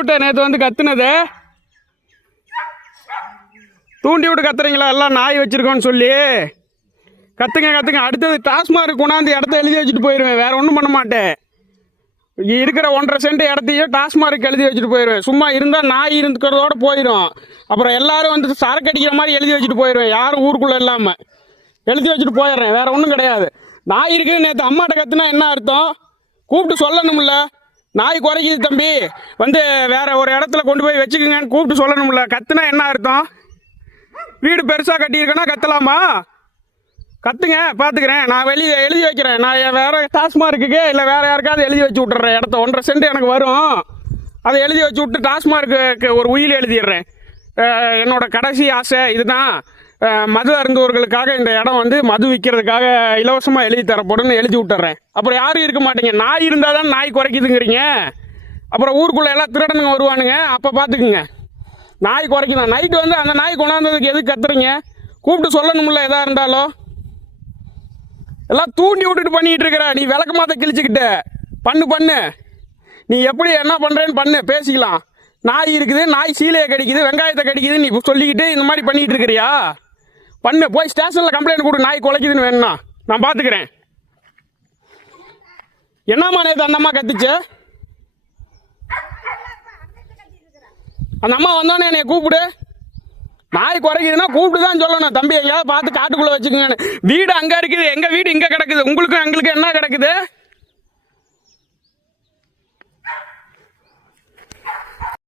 விட்ட நேற்று வந்து கத்துனது. தூண்டி விட்டு கத்துறீங்களா? எல்லாம் நாய் வச்சுருக்கோன்னு சொல்லி. கத்துங்க கத்துங்க. அடுத்தது டாஸ்மார்க் கொண்டாந்து இடத்த எழுதி வச்சுட்டு போயிடுவேன் வேறு ஒன்றும் பண்ண மாட்டேன். இருக்கிற ஒன்றரை சென்ட் இடத்தையும் டாஸ்மார்க் எழுதி வச்சுட்டு போயிடுவேன் சும்மா இருந்தால் நாய் இருக்கிறதோட போயிடும். அப்புறம் எல்லாரும் வந்து சரக்கு அடிக்கிற மாதிரி எழுதி வச்சுட்டு போயிடுவேன் யாரும் ஊருக்குள்ளே இல்லாமல் எழுதி வச்சுட்டு போயிடுறேன். வேறு ஒன்றும் கிடையாது. நாய் இருக்குது நேற்று அம்மாட்ட கத்துனா என்ன அர்த்தம்? கூப்பிட்டு சொல்லணும்ல. நாய் குறைக்குது தம்பி. வந்து வேற ஒரு இடத்துல கொண்டு போய் வச்சுக்கோங்கன்னு கூப்பிட்டு சொல்லணும்ல. கத்துனா என்ன அர்த்தம்? வீடு பெருசாக கட்டியிருக்கேன்னா கத்தலாமா? கத்துங்க பார்த்துக்கிறேன் நான் வெளியே எழுதி வைக்கிறேன். நான் வேற டாஸ்மார்க்குக்கு இல்லை வேற யாருக்காவது எழுதி வச்சு விட்டுறேன் இடத்த. ஒன்றரை சென்ட் எனக்கு வரும். அதை எழுதி வச்சு விட்டு டாஸ்மார்க்கு ஒரு உயில் எழுதிடுறேன். என்னோட கடைசி ஆசை இதுதான். மது அருந்துவர்களுக்காக இந்த இடம் வந்து மது விற்கிறதுக்காக இலவசமாக எழுதி தரப்படும்னு எழுதி விட்டுறேன். அப்புறம் யாரும் இருக்க மாட்டீங்க. நாய் இருந்தால் தான் நாய் குறைக்குதுங்கிறீங்க. அப்புறம் ஊருக்குள்ளே எல்லாம் திருடனுங்க வருவானுங்க. அப்போ பார்த்துக்குங்க நாய் குறைக்கணும். நைட்டு வந்து அந்த நாய் கொண்டாந்ததுக்கு எதுக்கு கத்துறீங்க? கூப்பிட்டு சொல்லணும்ல எதாக இருந்தாலும். எல்லாம் தூண்டி விட்டுட்டு பண்ணிகிட்டு இருக்கிற நீ விளக்கு மாத்த கிழிச்சுக்கிட்ட. பண்ணு பண்ணு. நீ எப்படி என்ன பண்ணுறேன்னு பண்ணு பேசிக்கலாம். நாய் இருக்குது நாய் சீலையை கடிக்குது வெங்காயத்தை கடிக்குது நீ சொல்லிக்கிட்டு இந்த மாதிரி பண்ணிகிட்டு இருக்கிறியா? பண்ணு. போய் ஸ்டேஷனில் கம்ப்ளைண்ட் கொடு. நாய் குலைக்குதுன்னு வேணும்னா. நான் பார்த்துக்கிறேன் என்னம்மா நேற்று அந்த அம்மா கத்துச்சு? அந்த அம்மா வந்தோடனே என்னை கூப்பிடு. நாய் குறைக்குதுன்னா கூப்பிட்டு தான் சொல்லணும். தம்பி எங்கேயாவது பார்த்து காட்டுக்குள்ளே வச்சுக்கோங்க வீடு அங்கே இருக்குது. எங்கள் வீடு இங்கே கிடக்குது. உங்களுக்கும் எங்களுக்கு என்ன கிடக்குது?